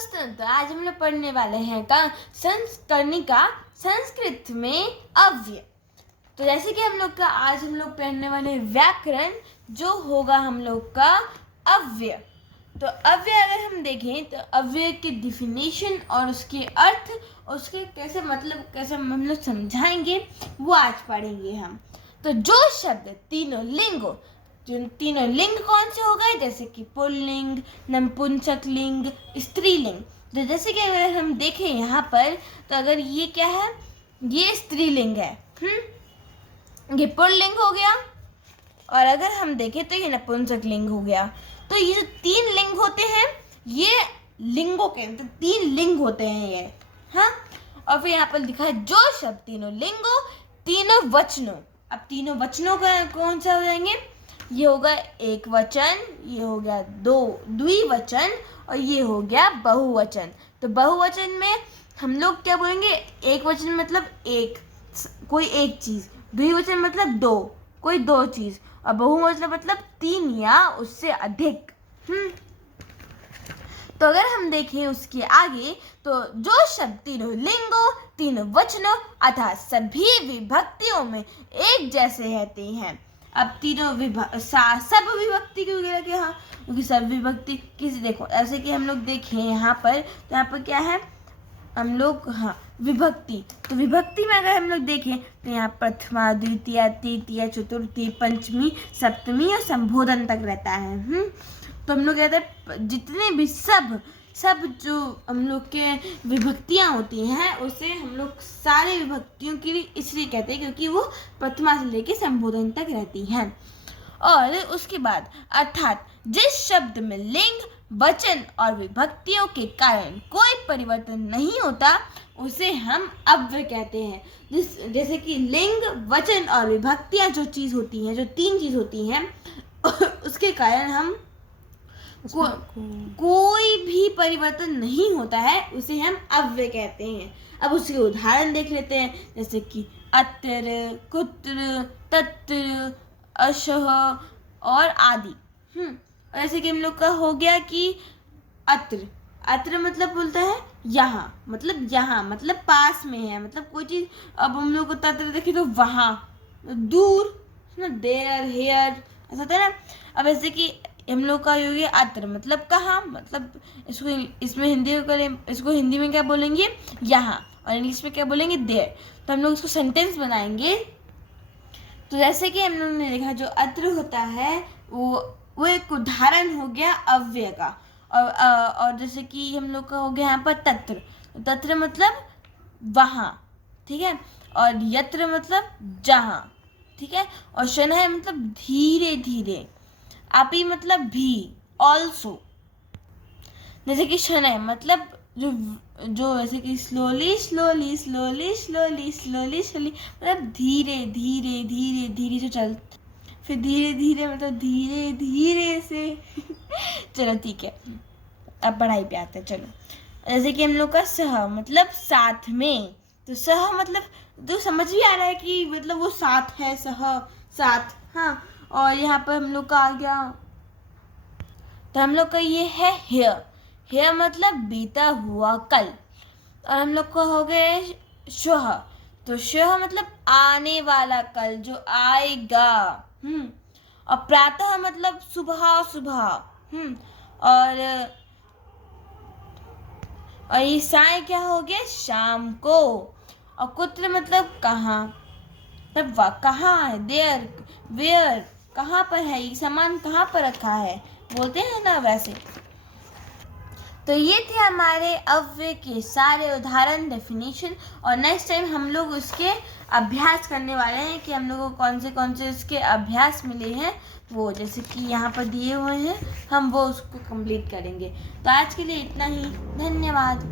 दोस्तों, तो आज हम लोग पढ़ने वाले हैं कर्णिका संस्कृत में अव्यय। तो जैसे कि आज हम लोग पढ़ने वाले व्याकरण, जो होगा हम लोग का अव्यय। तो अव्यय अगर हम देखें तो अव्यय की डिफिनेशन और उसके अर्थ, उसके कैसे हम लोग समझाएंगे, वो आज पढ़ेंगे हम। तो जो शब्द तीनों लिंग कौन से हो गए, जैसे कि पुल्लिंग, नपुंसक लिंग, स्त्रीलिंग। तो जैसे कि अगर हम देखें यहाँ पर, तो अगर ये क्या है, ये स्त्रीलिंग है, ये पुल्लिंग हो गया, और अगर हम देखें तो ये नपुंसक लिंग हो गया। तो ये जो तीन लिंग होते हैं, ये लिंगों के अंदर तीन लिंग होते हैं ये, हाँ। और फिर यहाँ पर लिखा है जो शब्द तीनों लिंगों तीनों वचनों। अब तीनों वचनों का कौन सा हो जाएंगे, ये होगा एक वचन, ये हो गया दो द्विवचन, और ये हो गया बहुवचन। तो बहुवचन में हम लोग क्या बोलेंगे, एक वचन मतलब एक, कोई एक चीज, द्विवचन मतलब दो, कोई दो चीज, और बहुवचन मतलब तीन या उससे अधिक। तो अगर हम देखें उसके आगे, तो जो शब्द तीनों लिंगों तीनों वचनों अर्थात सभी विभक्तियों में एक जैसे रहते हैं। अब तीनों सब विभक्ति क्यों कह रहे हैं, क्योंकि सब विभक्ति किसी, देखो ऐसे कि हम लोग देखें यहाँ पर, तो यहाँ पर क्या है, हम लोग विभक्ति। तो विभक्ति में अगर हम लोग देखें तो यहाँ प्रथमा द्वितीय तृतीय चतुर्थी पंचमी सप्तमी और संबोधन तक रहता है। तो हम लोग कहते हैं जितने भी सब जो हम लोग के विभक्तियाँ होती हैं, उसे हम लोग सारे विभक्तियों के लिए इसलिए कहते हैं क्योंकि वो प्रथमा से लेकर संबोधन तक रहती हैं। और उसके बाद अर्थात जिस शब्द में लिंग वचन और विभक्तियों के कारण कोई परिवर्तन नहीं होता, उसे हम अव्यय कहते हैं। जैसे कि लिंग वचन और विभक्तियाँ जो चीज़ होती हैं, जो तीन चीज़ होती हैं, उसके कारण हम कोई भी परिवर्तन नहीं होता है, उसे हम अव्यय कहते हैं। अब उसके उदाहरण देख लेते हैं, जैसे कि अत्र, कुत्र, तत्र, अशः और आदि। जैसे कि हम लोग का हो गया कि अत्र मतलब बोलता है यहाँ, मतलब पास में है, मतलब कोई चीज। अब हम लोग को तत्र देखे तो वहाँ, दूर, देयर, हेयर, ऐसा होता है ना। अब ऐसे कि हम लोग का हो गया अत्र मतलब कहाँ, मतलब इसमें इसको हिंदी में क्या बोलेंगे, यहाँ, और इंग्लिश में क्या बोलेंगे, देयर। तो हम लोग इसको सेंटेंस बनाएंगे। तो जैसे कि हम लोगों ने देखा, जो अत्र होता है वो एक उदाहरण हो गया अव्यय का। और जैसे कि हम लोग का हो गया यहाँ पर तत्र मतलब वहाँ, ठीक है, और यत्र मतलब जहाँ, ठीक है, और शनैः मतलब धीरे धीरे, अपि मतलब भी, ऑल्सो। जैसे कि शनैः मतलब जो ऐसे कि स्लोली मतलब धीरे धीरे जो चल, फिर धीरे धीरे मतलब धीरे धीरे से चलो ठीक है, अब पढ़ाई पे आते हैं। चलो, जैसे कि हम लोग का सह मतलब साथ में। तो सह मतलब जो समझ भी आ रहा है कि मतलब वो साथ है, सह साथ, हाँ। और यहाँ पर हम लोग का आ गया, तो हम लोग का ये है हेयर मतलब बीता हुआ कल। और हम लोग को हो गए श्वः, तो श्वः मतलब आने वाला कल, जो आएगा। और प्रातः मतलब सुबह। और ये साय क्या हो गया, शाम को। और कुत्र मतलब कहाँ, तब कहाँ है, देयर, वेयर, कहाँ पर है, ये सामान कहाँ पर रखा है, बोलते हैं ना वैसे। तो ये थे हमारे अव्यय के सारे उदाहरण, डेफिनेशन। और नेक्स्ट टाइम हम लोग उसके अभ्यास करने वाले हैं कि हम लोग को कौन से उसके अभ्यास मिले हैं, वो जैसे कि यहाँ पर दिए हुए हैं, हम वो उसको कंप्लीट करेंगे। तो आज के लिए इतना ही, धन्यवाद।